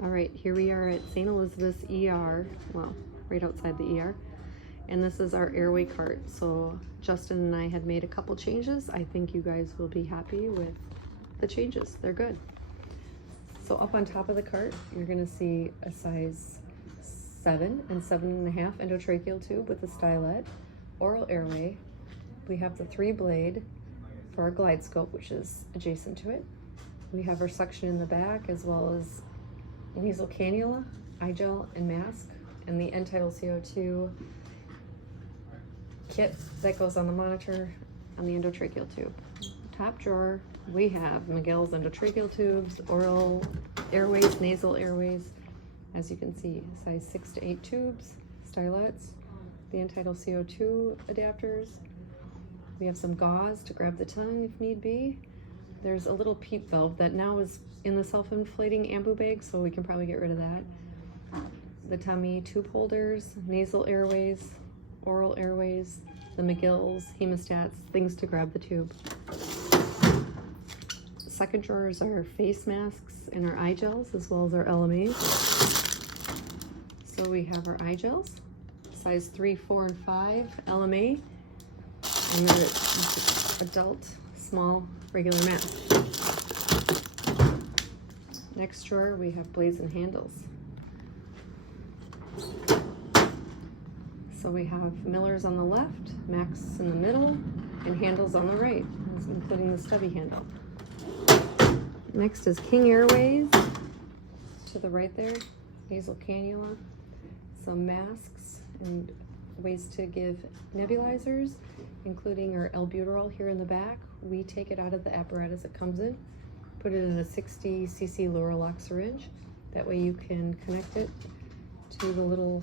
All right, here we are at St. Elizabeth's ER, well, right outside the ER. And this is our airway cart. So Justin and I had made a couple changes. I think you guys will be happy with the changes. They're good. So up on top of the cart, you're gonna see a size 7 and 7.5 endotracheal tube with a stylet, oral airway. We have the 3-blade for our glide scope, which is adjacent to it. We have our suction in the back, as well as nasal cannula, eye gel, and mask, and the end-tidal CO2 kit that goes on the monitor on the endotracheal tube. Top drawer, we have Miguel's endotracheal tubes, oral airways, nasal airways. As you can see, size 6 to 8 tubes, stylets, the end-tidal CO2 adapters. We have some gauze to grab the tongue if need be. There's a little PEEP valve that now is in the self-inflating ambu bag, so we can probably get rid of that. The tummy tube holders, nasal airways, oral airways, the McGill's, hemostats, things to grab the tube. Second drawers are face masks and our eye gels, as well as our LMAs. So we have our eye gels, size 3, 4, and 5 LMA, and they're adult, small, regular mask. Next drawer, we have blades and handles. So we have Miller's on the left, Max in the middle, and handles on the right, including the stubby handle. Next is King Airways, to the right there, nasal cannula, some masks, and ways to give nebulizers, including our albuterol here in the back. We take it out of the apparatus it comes in, put it in a 60 cc Luralox syringe. That way you can connect it to the little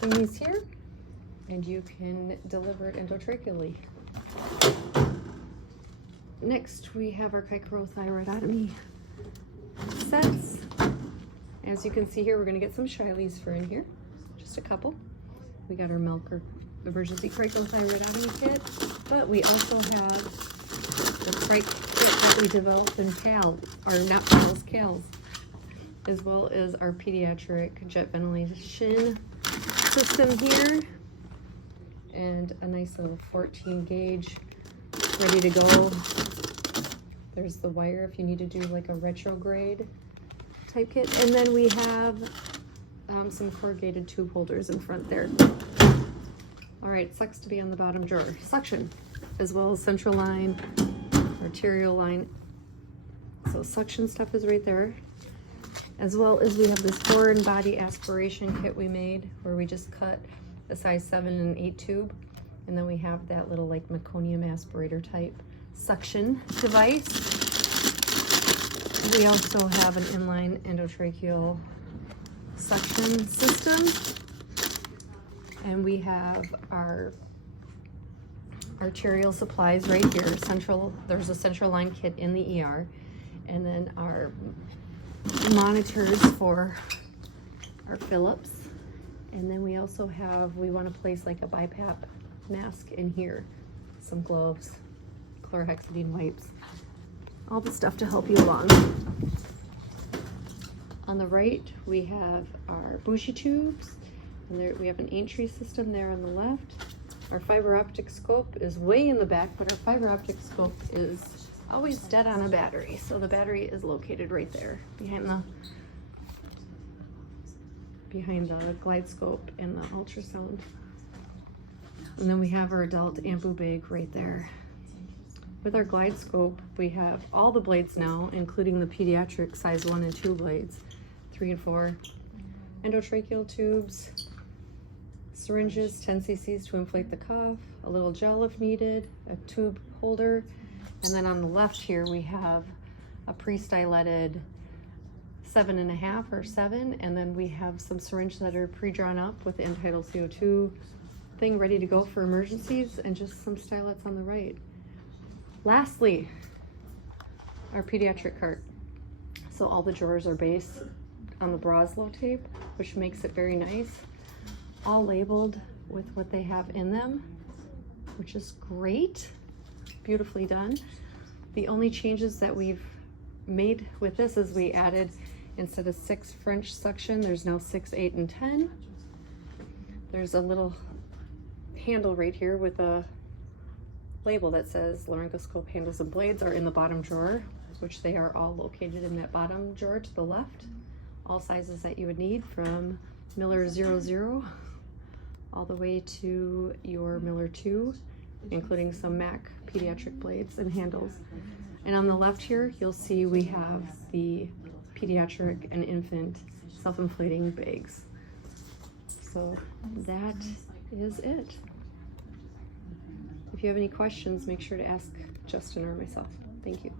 thingies here, and you can deliver it endotracheally. Next, we have our microthyroidotomy sets. As you can see here, we're going to get some Shileys for in here, just a couple. We got our Melker emergency microthyroidotomy kit, but we also have the trike kit that we developed in CAL, or not CALs, CALs, as well as our pediatric jet ventilation system here, and a nice little 14 gauge ready to go. There's the wire if you need to do like a retrograde type kit. And then we have some corrugated tube holders in front there. All right, sucks to be on the bottom drawer. Suction, as well as central line, arterial line. So suction stuff is right there. As well as we have this foreign body aspiration kit we made, where we just cut a size 7 and 8 tube. And then we have that little like meconium aspirator type suction device. We also have an inline endotracheal suction system. And we have our arterial supplies right here. There's a central line kit in the ER. And then our monitors for our Phillips. And then we also have, we want to place like a BiPAP mask in here, some gloves, chlorhexidine wipes, all the stuff to help you along. On the right, we have our bushi tubes, and there we have an entry system there on the left. Our fiber optic scope is way in the back, but our fiber optic scope is always dead on a battery. So the battery is located right there behind the glide scope and the ultrasound. And then we have our adult ambu bag right there. With our glide scope, we have all the blades now, including the pediatric size 1 and 2 blades, 3 and 4, endotracheal tubes, syringes, 10 cc's to inflate the cuff, a little gel if needed, a tube holder, and then on the left here we have a pre-styleted 7.5 or 7, and then we have some syringes that are pre-drawn up with the end-tidal CO2 thing ready to go for emergencies, and just some stylets on the right. Lastly, our pediatric cart. So all the drawers are based on the Broslow tape, which makes it very nice. All labeled with what they have in them, which is great. Beautifully done. The only changes that we've made with this is we added Instead of 6 French suction, there's now 6, 8, and 10. There's a little handle right here with a label that says laryngoscope handles and blades are in the bottom drawer, which they are all located in that bottom drawer to the left. All sizes that you would need, from Miller 00 all the way to your Miller 2, including some MAC pediatric blades and handles. And on the left here, you'll see we have the pediatric and infant self-inflating bags. So that is it. If you have any questions, make sure to ask Justin or myself. Thank you.